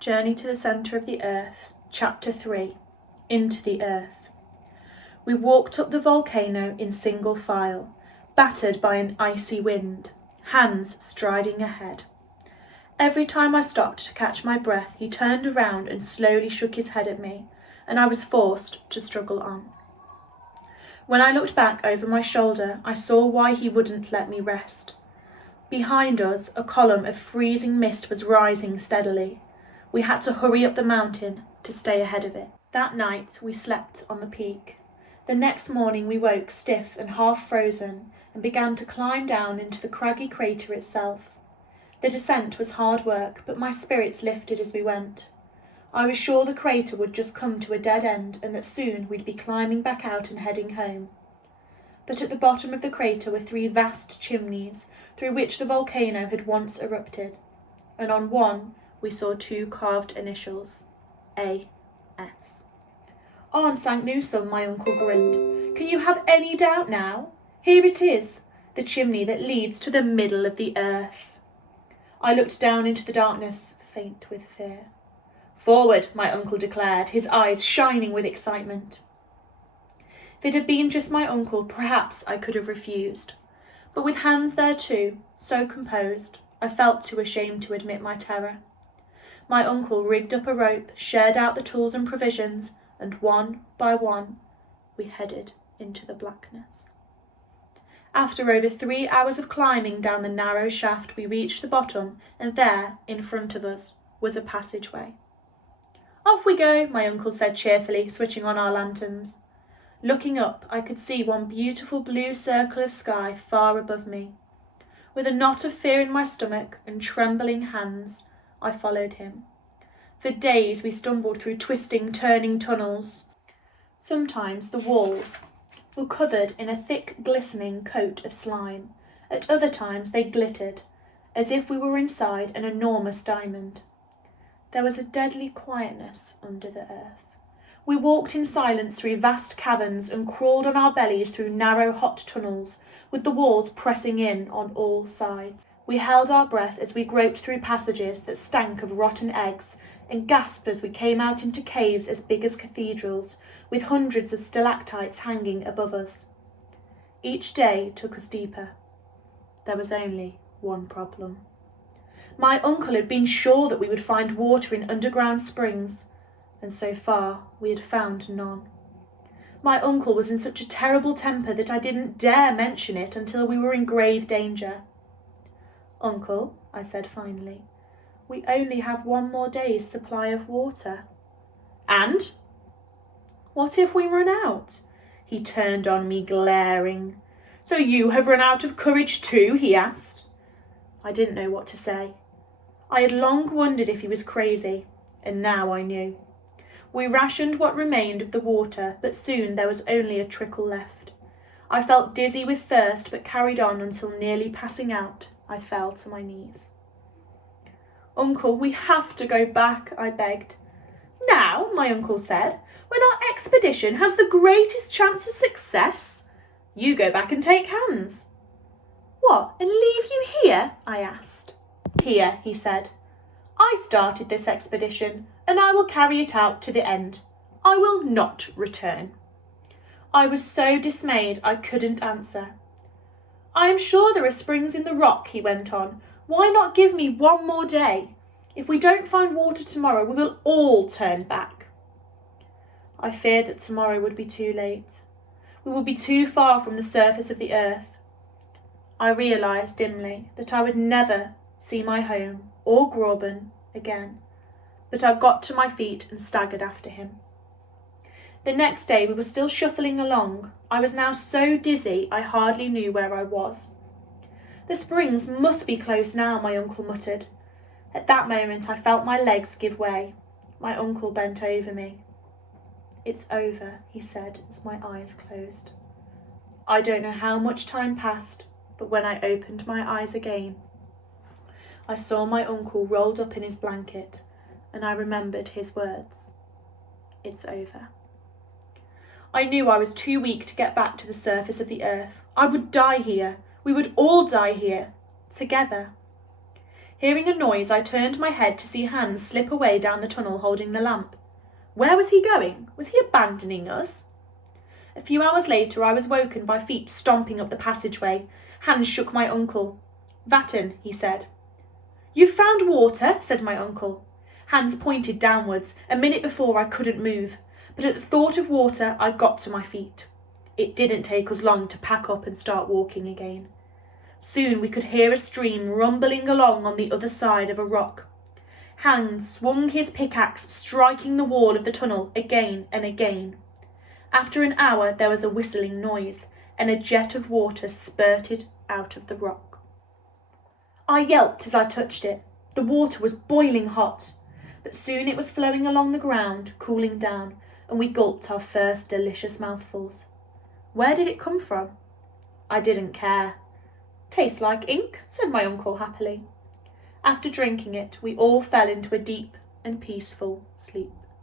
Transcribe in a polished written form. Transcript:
Journey to the Centre of the Earth, Chapter 3, Into the Earth. We walked up the volcano in single file, battered by an icy wind, Hans striding ahead. Every time I stopped to catch my breath, he turned around and slowly shook his head at me, and I was forced to struggle on. When I looked back over my shoulder, I saw why he wouldn't let me rest. Behind us, a column of freezing mist was rising steadily. We had to hurry up the mountain to stay ahead of it. That night we slept on the peak. The next morning we woke stiff and half frozen and began to climb down into the craggy crater itself. The descent was hard work, but my spirits lifted as we went. I was sure the crater would just come to a dead end and that soon we'd be climbing back out and heading home. But at the bottom of the crater were 3 vast chimneys through which the volcano had once erupted, and on one we saw 2 carved initials, A.S. "Arn sank Newsome," my uncle grinned. "Can you have any doubt now? Here it is, the chimney that leads to the middle of the earth." I looked down into the darkness, faint with fear. "Forward," my uncle declared, his eyes shining with excitement. If it had been just my uncle, perhaps I could have refused. But with Hans there too, so composed, I felt too ashamed to admit my terror. My uncle rigged up a rope, shared out the tools and provisions, and one by one we headed into the blackness. After over 3 hours of climbing down the narrow shaft, we reached the bottom, and there, in front of us, was a passageway. "Off we go," my uncle said cheerfully, switching on our lanterns. Looking up, I could see one beautiful blue circle of sky far above me. With a knot of fear in my stomach and trembling hands, I followed him. For days we stumbled through twisting, turning tunnels. Sometimes the walls were covered in a thick, glistening coat of slime. At other times they glittered, as if we were inside an enormous diamond. There was a deadly quietness under the earth. We walked in silence through vast caverns and crawled on our bellies through narrow, hot tunnels, with the walls pressing in on all sides. We held our breath as we groped through passages that stank of rotten eggs and gasped as we came out into caves as big as cathedrals, with hundreds of stalactites hanging above us. Each day took us deeper. There was only one problem. My uncle had been sure that we would find water in underground springs, and so far we had found none. My uncle was in such a terrible temper that I didn't dare mention it until we were in grave danger. "Uncle," I said finally, "we only have 1 more day's supply of water." "And? What if we run out?" He turned on me, glaring. "So you have run out of courage too?" he asked. I didn't know what to say. I had long wondered if he was crazy, and now I knew. We rationed what remained of the water, but soon there was only a trickle left. I felt dizzy with thirst, but carried on until nearly passing out. I fell to my knees. "Uncle, we have to go back," I begged. "Now," my uncle said, "when our expedition has the greatest chance of success? You go back and take Hans." "What, and leave you here?" I asked. "Here," he said. "I started this expedition, and I will carry it out to the end. I will not return." I was so dismayed I couldn't answer. "I am sure there are springs in the rock," he went on. "Why not give me 1 more day? If we don't find water tomorrow, we will all turn back." I feared that tomorrow would be too late. We would be too far from the surface of the earth. I realised dimly that I would never see my home or Graben again, but I got to my feet and staggered after him. The next day we were still shuffling along. I was now so dizzy I hardly knew where I was. "The springs must be close now," my uncle muttered. At that moment I felt my legs give way. My uncle bent over me. "It's over," he said as my eyes closed. I don't know how much time passed, but when I opened my eyes again, I saw my uncle rolled up in his blanket, and I remembered his words. "It's over." I knew I was too weak to get back to the surface of the earth. I would die here. We would all die here, together. Hearing a noise, I turned my head to see Hans slip away down the tunnel holding the lamp. Where was he going? Was he abandoning us? A few hours later, I was woken by feet stomping up the passageway. Hans shook my uncle. "Vatten," he said. "You've found water," said my uncle. Hans pointed downwards. A minute before I couldn't move, but at the thought of water I got to my feet. It didn't take us long to pack up and start walking again. Soon we could hear a stream rumbling along on the other side of a rock. Hans swung his pickaxe, striking the wall of the tunnel again and again. After an hour there was a whistling noise, and a jet of water spurted out of the rock. I yelped as I touched it. The water was boiling hot, but soon it was flowing along the ground, cooling down, and we gulped our first delicious mouthfuls. Where did it come from? I didn't care. "Tastes like ink," said my uncle happily. After drinking it, we all fell into a deep and peaceful sleep.